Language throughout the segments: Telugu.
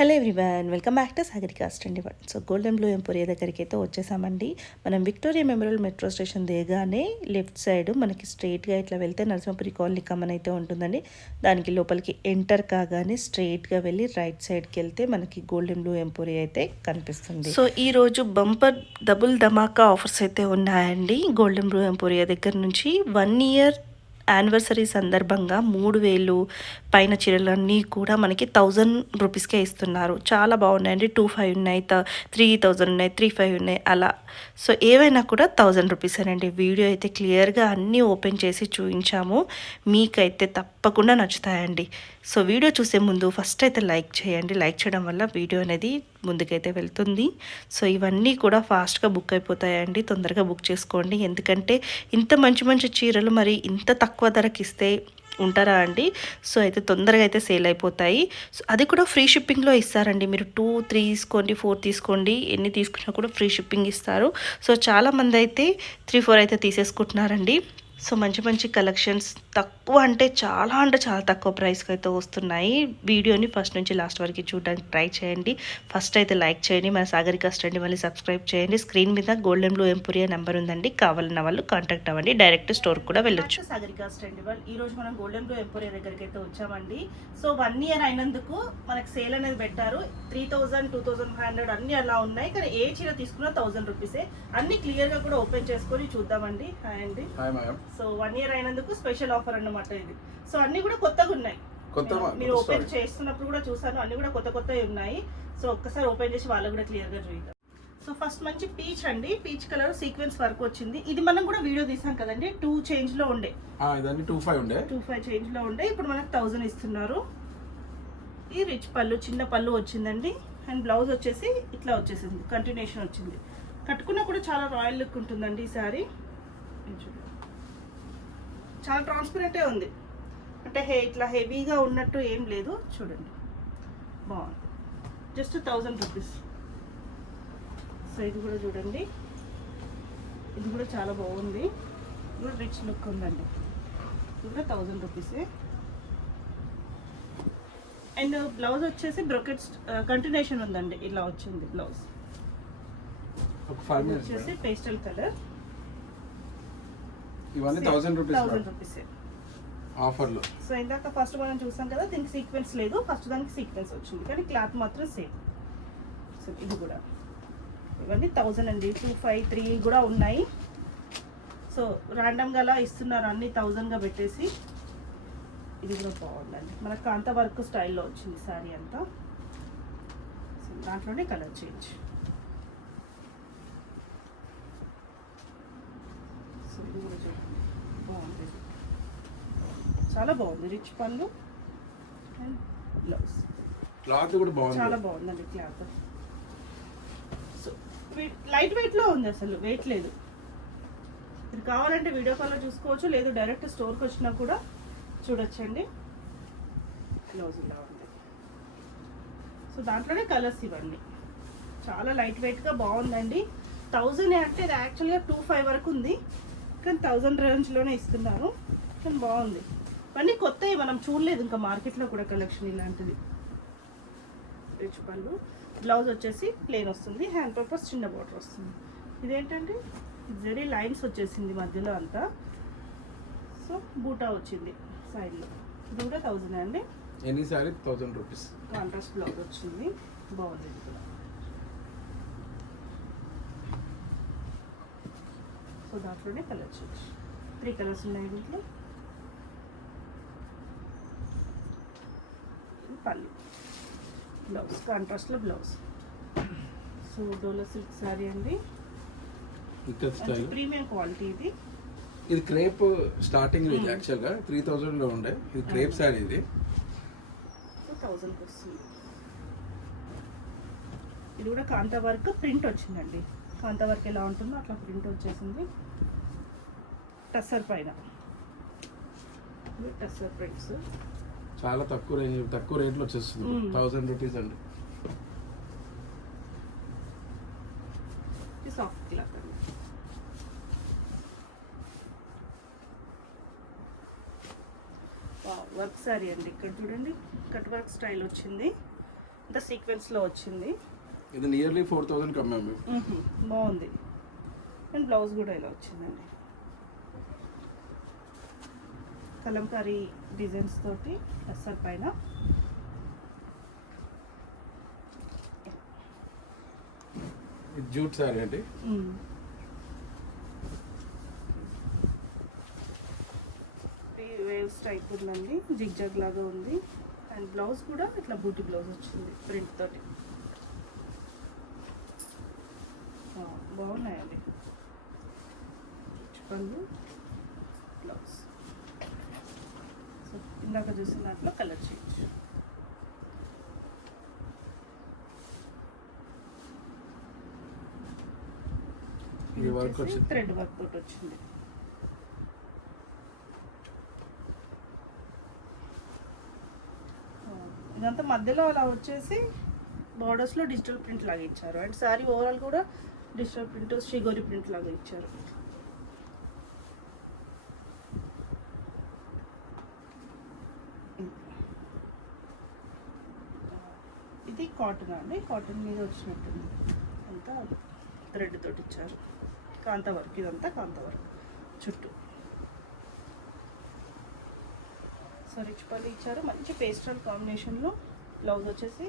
Hello everyone, welcome back to Sagarika study one. So golden blue emporia దగ్గరికి అయితే వచ్చేసామండి. మనం విక్టోరియా మెమోరియల్ మెట్రో స్టేషన్ దిగానే లెఫ్ట్ సైడ్ మనకి స్ట్రైట్గా ఇట్లా వెళ్తే నరసింహపురి కాలనీ కమ్మన్ అయితే ఉంటుందండి. దానికి లోపలికి ఎంటర్ కాగానే స్ట్రైట్గా వెళ్ళి రైట్ సైడ్కి వెళ్తే మనకి గోల్డెన్ బ్లూ ఎంపోరియా అయితే కనిపిస్తుంది. సో ఈ రోజు బంపర్ డబుల్ ధమాకా ఆఫర్స్ అయితే ఉన్నాయండి. గోల్డెన్ బ్లూ ఎంపోరియా దగ్గర నుంచి 1 year యానివర్సరీ సందర్భంగా 3000 పైన చీరలన్నీ కూడా మనకి 1000 రూపీస్కే ఇస్తున్నారు. చాలా బాగున్నాయండి. 2500 ఉన్నాయి, 3000 ఉన్నాయి, 3500 ఉన్నాయి, అలా. సో ఏవైనా కూడా 1000 రూపీసేనండి. వీడియో అయితే క్లియర్గా అన్నీ ఓపెన్ చేసి చూపించాము. మీకైతే తప్పకుండా నచ్చుతాయండి. సో వీడియో చూసే ముందు ఫస్ట్ అయితే లైక్ చేయండి. లైక్ చేయడం వల్ల వీడియో అనేది ముందుకైతే వెళ్తుంది. సో ఇవన్నీ కూడా ఫాస్ట్గా బుక్ అయిపోతాయండి. తొందరగా బుక్ చేసుకోండి. ఎందుకంటే ఇంత మంచి మంచి చీరలు మరి ఇంత తక్కువ ధరకి ఇస్తే ఉంటారా అండి. సో అయితే తొందరగా అయితే సేల్ అయిపోతాయి. సో అది కూడా ఫ్రీ షిప్పింగ్లో ఇస్తారండి. మీరు 2, 3 తీసుకోండి, 4 తీసుకోండి, ఎన్ని తీసుకున్నా కూడా ఫ్రీ షిప్పింగ్ ఇస్తారు. సో చాలామంది అయితే 3, 4 అయితే తీసేసుకుంటున్నారండి. సో మంచి మంచి కలెక్షన్స్ తక్కువ అంటే చాలా తక్కువ ప్రైస్కి అయితే వస్తున్నాయి. వీడియోని ఫస్ట్ నుంచి లాస్ట్ వరకు చూడడానికి ట్రై చేయండి. ఫస్ట్ అయితే లైక్ చేయండి. మన సాగరిక స్టండి మళ్ళీ సబ్స్క్రైబ్ చేయండి. స్క్రీన్ మీద గోల్డెన్ బ్లూ ఎంపోరియా నెంబర్ ఉందండి. కావాలన్న వాళ్ళు కాంటాక్ట్ అవ్వండి. డైరెక్ట్ స్టోర్ కూడా వెళ్ళొచ్చు. సాగరిక స్టండి వాళ్ళు ఈ రోజు మనం గోల్డెన్ బ్లూ ఎంపోరియా దగ్గరికి అయితే వచ్చామండి. సో 1 year అయినందుకు మనకి సేల్ అనేది పెట్టారు. 3000, 2500 అన్ని అలా ఉన్నాయి. కానీ ఏ చీర తీసుకున్నా 1000 రూపీసే. అన్ని క్లియర్ గా కూడా ఓపెన్ చేసుకొని చూద్దామండి. హాయ్ అండి. సో 1 year అయినందుకు స్పెషల్ ఆఫర్ అన్నమాట ఇది. సో అన్ని కూడా కొత్తగా ఉన్నాయి. మీరు ఓపెన్ చేస్తున్నప్పుడు కూడా చూసాను, అన్ని కూడా కొత్తవి ఉన్నాయి. సో ఒక్కసారి ఓపెన్ చేసి వాళ్ళకు కూడా క్లియర్ గా చూద్దాం. సో ఫస్ట్ మంచి పీచ్ అండి. పీచ్ కలర్ సీక్వెన్స్ వర్క్ వచ్చింది. ఇది మనం కూడా వీడియో తీసాం కదండి. 2 చేంజ్ లో ఉండే, 25 చేంజ్ లో ఉండే. ఇప్పుడు మనకు 1000 ఇస్తున్నారు. ఈ రిచ్ పళ్ళు, చిన్న పళ్ళు వచ్చిందండి. అండ్ బ్లౌజ్ వచ్చేసి ఇట్లా వచ్చేసింది, కంటిన్యూషన్ వచ్చింది. కట్టుకున్నా కూడా చాలా రాయల్ లుక్ ఉంటుందండి ఈ సారీ. చాలా ట్రాన్స్పరెంటే ఉంది, అంటే ఇట్లా హెవీగా ఉన్నట్టు ఏం లేదు. చూడండి బాగుంది. Just 1000 rupees. సో ఇది కూడా చూడండి, ఇది కూడా చాలా బాగుంది. ఇది కూడా రిచ్ లుక్ ఉందండి. ఇది కూడా 1000 రూపీసే. అండ్ బ్లౌజ్ వచ్చేసి బ్రొకెట్ కంటిన్యూషన్ ఉందండి. ఇలా వచ్చింది బ్లౌజ్. వచ్చేసి పేస్టల్ కలర్. ఇవన్నీ 1000 రూపీస్ ఆఫర్ లో. సో ఇందాక ఫస్ట్ మనం చూసాం కదా, దీనికి సీక్వెన్స్ లేదు. ఫస్ట్ దానికి సీక్వెన్స్ వచ్చింది, కానీ క్లాత్ మాత్రం సేమ్. సో ఇది కూడా ఇవన్నీ 1000 అండి. 2, 5, 3 కూడా ఉన్నాయి. సో ర్యాండమ్గా అలా ఇస్తున్నారు, అన్ని 1000గా పెట్టేసి. ఇది కూడా బాగుందండి. మనకు కాంత వర్క్ స్టైల్లో వచ్చింది సారీ అంతా. సో దాంట్లోనే కలర్ చేంజ్. సో ఇది కూడా చూడండి బాగుంది, చాలా బాగుంది. రిచ్ పళ్ళు అండ్ బ్లౌజ్. క్లాత్ కూడా బాగుంది, చాలా బాగుందండి క్లాత్. సో లైట్ వెయిట్లో ఉంది, అసలు వెయిట్ లేదు. మీరు కావాలంటే వీడియో కాల్లో చూసుకోవచ్చు, లేదు డైరెక్ట్ స్టోర్కి వచ్చినా కూడా చూడొచ్చండి. బ్లౌజ్ ఇలా ఉంది. సో దాంట్లోనే కలర్స్ ఇవన్నీ చాలా లైట్ వెయిట్గా బాగుందండి. 1000 అంటే ఇది యాక్చువల్గా 25 వరకు ఉంది, కానీ 1000 రేంజ్లోనే ఇస్తున్నారు. కానీ బాగుంది. ఇవన్నీ కొత్తవి, మనం చూడలేదు ఇంకా మార్కెట్లో కూడా కలెక్షన్ ఇలాంటిది. రిచ్ పళ్ళు. బ్లౌజ్ వచ్చేసి ప్లెయిన్ వస్తుంది, హ్యాండ్ పర్పస్ చిన్న బార్డర్ వస్తుంది. ఇదేంటంటే జరీ లైన్స్ వచ్చేసింది మధ్యలో అంతా. సో బూటా వచ్చింది సైడ్లో. ఇది కూడా 1000 అండి. Any sorry 1000 rupees. Contrast blouse వచ్చింది, బాగుంది. ఇది కూడా. సో దాంట్లోనే కలర్ చేంజ్. 3 కలర్స్ ఉన్నాయి దీంట్లో. పళ్ళు, బ్లౌజ్ కాంట్రాస్ట్లో బ్లౌజ్. సో డోలా సిల్క్ సారీ అండి, ప్రీమియం క్వాలిటీ. ఇది క్రేప్ స్టార్టింగ్ యాక్చువల్ గా 3000 లో ఉండే. ఇది క్రేప్ సారీ. ఇది 1000కి వస్తుంది. ఇది కూడా కాంతా వర్క్ ప్రింట్ వచ్చిందండి. కాంతా వర్క్ ఎలా ఉంటుందో అట్లా ప్రింట్ వచ్చేసింది. టస్సర్ పైన టస్సర్ ప్రింట్స్. చాలా తక్కువ రేట్లో వచ్చేస్తుంది. 1000 రూపీస్ అండి. సాఫ్ట్ క్లాత్ అండి. వర్క్ సారీ అండి. ఇక్కడ చూడండి, కట్ వర్క్ స్టైల్ వచ్చింది. ఇంత సీక్వెన్స్లో వచ్చింది. ఇది నియర్లీ 4000 కమ్మాం మేము. బాగుంది. అండ్ బ్లౌజ్ కూడా ఇలా వచ్చిందండి, కలంకారీ డిజైన్స్ తోటి టస్సర్ పైన. ఇది జూట్ సారీ అండి. వేవ్స్ టైప్ ఉందండి, జిగ్ జగ్ లాగా ఉంది. అండ్ బ్లౌజ్ కూడా ఇట్లా బూటీ బ్లౌజ్ వచ్చింది ప్రింట్ తోటి. బాగున్నాయండి పళ్ళు, బ్లౌజ్. సో ఇందాక చూసిన దాంట్లో కలర్ చేంజ్. ఇది వర్క్ వచ్చింది, థ్రెడ్ వర్క్ తోటి వచ్చింది. ఇదంతా మధ్యలో అలా వచ్చేసి బార్డర్స్లో డిజిటల్ ప్రింట్ లాగా ఇచ్చారు. అండ్ శారీ ఓవరాల్ కూడా డిజిటల్ ప్రింట్, షిగోరి ప్రింట్ లాగా ఇచ్చారు. ఇది కాటన్ అండి, కాటన్ మీద వచ్చినట్టుంది. అంతా థ్రెడ్ తోటి ఇచ్చారు, కాంత వర్క్. ఇదంతా కాంత వర్క్ చుట్టూ. సో రిచ్ పళ్ళు ఇచ్చారు, మంచి పేస్టల్ కాంబినేషన్లో. బ్లౌజ్ వచ్చేసి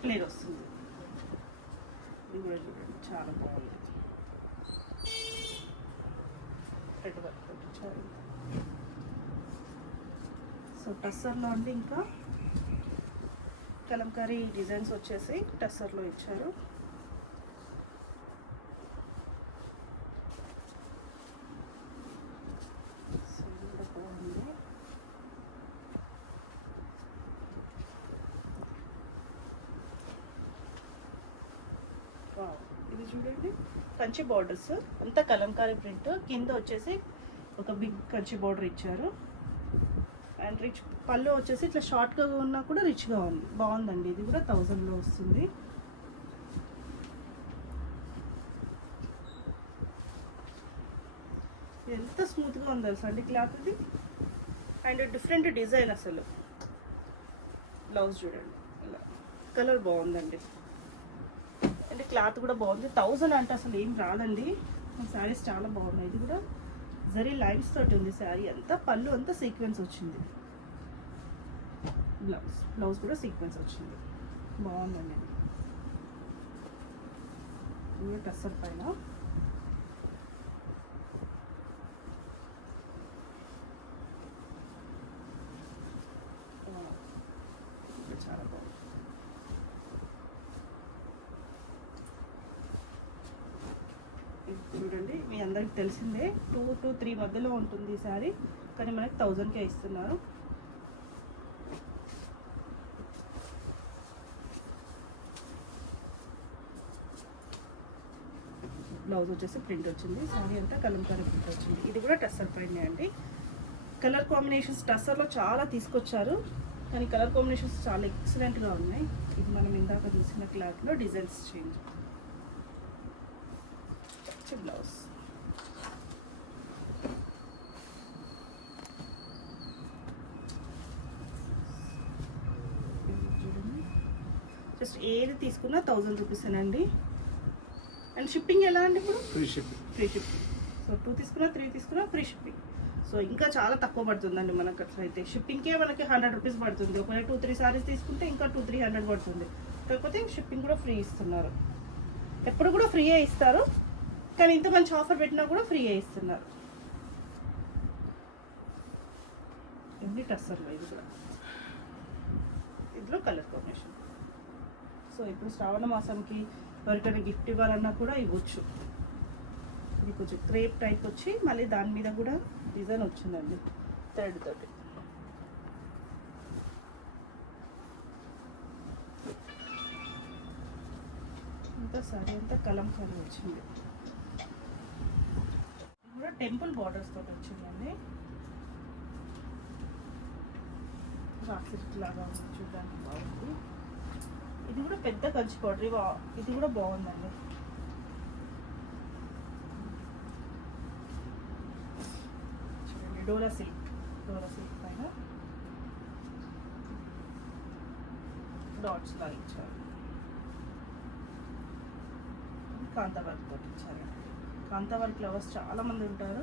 ప్లేన్ వస్తుంది. ఇది కూడా చూడండి చాలా బాగుంది, థ్రెడ్ వర్క్ తోటి ఇచ్చారు. సో టస్సర్లో అండి ఇంకా కలంకారీ డిజైన్స్ వచ్చేసి టస్సర్లో ఇచ్చారు. సో ఇది కూడా బాగుంది. ఇది చూడండి, కంచి బార్డర్స్ అంతా కలంకారీ ప్రింట్. కింద వచ్చేసి ఒక బిగ్ కంచి బార్డర్ ఇచ్చారు. అండ్ రిచ్ పళ్ళు వచ్చేసి ఇట్లా షార్ట్గా ఉన్నా కూడా రిచ్గా ఉంది, బాగుందండి. ఇది కూడా 1000లో వస్తుంది. ఎంత స్మూత్గా ఉంది తెలుసా అండి క్లాత్ ఇది. అండ్ డిఫరెంట్ డిజైన్ అసలు. బ్లౌజ్ చూడండి ఇలా, కలర్ బాగుందండి. అంటే క్లాత్ కూడా బాగుంది. 1000 అంటే అసలు ఏం రాదండి. శారీస్ చాలా బాగున్నాయి. ఇది కూడా జరీ లైన్స్ తోటి ఉంది శారీ అంతా. పళ్ళు అంతా సీక్వెన్స్ వచ్చింది. బ్లౌజ్ కూడా సీక్వెన్స్ వచ్చింది, బాగుందండి. ఇది కూడా టస్సర్ పైన. చాలా బాగుంది. చూడండి, మీ అందరికి తెలిసిందే 2 to 3 మధ్యలో ఉంటుంది ఈ శారీ, కానీ మనకి 1000కే ఇస్తున్నారు. బ్లౌజ్ వచ్చేసి ప్రింట్ వచ్చింది, శారీ అంతా కలంకారీ ప్రింట్ వచ్చింది. ఇది కూడా టస్సర్ పైనే అండి. కలర్ కాంబినేషన్స్ టస్సర్లో చాలా తీసుకొచ్చారు, కానీ కలర్ కాంబినేషన్స్ చాలా ఎక్సలెంట్గా ఉన్నాయి. ఇది మనం ఇందాక చూసిన క్లాత్లో డిజైన్స్ చేంజ్. బ్లౌజ్ చూడండి, జస్ట్ ఏది తీసుకున్నా 1000 రూపీసేనండి. అండ్ షిప్పింగ్ ఎలా అండి ఇప్పుడు? Free shipping. సో 2 తీసుకున్నా 3 తీసుకున్నా ఫ్రీ షిప్పింగ్. సో ఇంకా చాలా తక్కువ పడుతుందండి మనకు. అట్లా అయితే షిప్పింగ్కే మనకి 100 రూపీస్ పడుతుంది. ఒకవేళ 2-3 సారీస్ తీసుకుంటే ఇంకా 200-300 పడుతుంది. కాకపోతే షిప్పింగ్ కూడా ఫ్రీ ఇస్తున్నారు. ఎప్పుడు కూడా ఫ్రీయే ఇస్తారు, కానీ ఇంత మంచి ఆఫర్ పెట్టినా కూడా ఫ్రీయే ఇస్తున్నారు. ఇది టస్సర్లో, ఇది కూడా ఇందులో కలర్ కాంబినేషన్. సో ఇప్పుడు శ్రావణ మాసంకి ఎవరికైనా గిఫ్ట్ ఇవ్వాలన్నా కూడా ఇవ్వచ్చు. ఇది కొంచెం క్రేప్ టైప్ వచ్చి మళ్ళీ దాని మీద కూడా డిజైన్ వచ్చిందండి థ్రెడ్ తోటి. ఇంత సారీ అంతా కలంకారీ వచ్చింది. ఇది కూడా టెంపుల్ బార్డర్స్ తోటి వచ్చిందండి. రాక్సిట్ లాగా ఉంది, చూడడానికి బాగుంది. ఇది కూడా పెద్ద కంచి బార్డర్, ఇది కూడా బాగుందండి. చూడండి, డోలా సిల్క్ పైన డాట్స్ లాగా ఇచ్చారు. కాంతా వర్క్ తోటి ఇచ్చారు. కాంతా వర్క్ ఫ్లవర్స్ చాలా మంది ఉంటారు.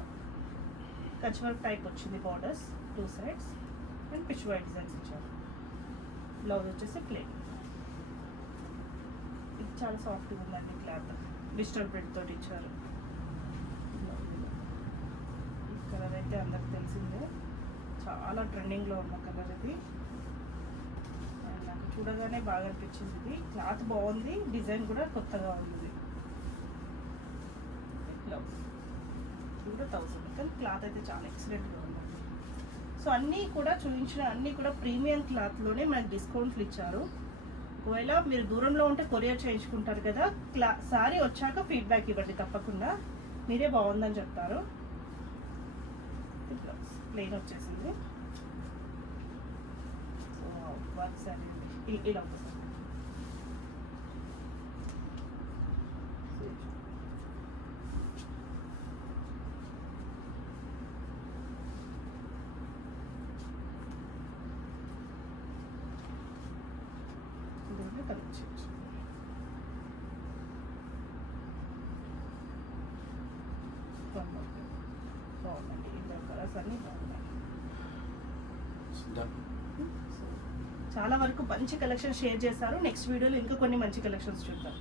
కచ్ వర్క్ టైప్ వచ్చింది borders 2 sides and pitch white designs ఇచ్చారు. బ్లౌజ్ వచ్చేసి ప్లేన్. ఇది చాలా సాఫ్ట్గా ఉందండి క్లాత్. డిజిటల్ ప్రింట్ తోటి ఇచ్చారు. ఈ కలర్ అయితే అందరికి తెలిసిందే, చాలా ట్రెండింగ్లో ఉన్న కలర్ ఇది. అండ్ నాకు చూడగానే బాగా అనిపించింది. ఇది క్లాత్ బాగుంది, డిజైన్ కూడా కొత్తగా ఉంది. బ్లౌజ్ ఇది కూడా 1000, కానీ క్లాత్ అయితే చాలా ఎక్సలెంట్గా ఉందండి. సో అన్నీ కూడా చూపించిన అన్నీ కూడా ప్రీమియం క్లాత్లోనే మనకు డిస్కౌంట్లు ఇచ్చారు. ఒకవేళ మీరు దూరంలో ఉంటే కొరియర్ చేయించుకుంటారు కదా, సారీ వచ్చాక ఫీడ్బ్యాక్ ఇవ్వండి తప్పకుండా. మీరే బాగుందని చెప్తారు. బ్లౌజ్ ప్లెయిన్ వచ్చేసింది. సో వర్క్ సారీ ఇలా ఉంటుంది. బాగుందండి. ఇందులో కలర్స్ అన్నీ బాగున్నాయి. చాలా వరకు మంచి కలెక్షన్ షేర్ చేశారు. నెక్స్ట్ వీడియోలో ఇంకా కొన్ని మంచి కలెక్షన్స్ చూద్దాం.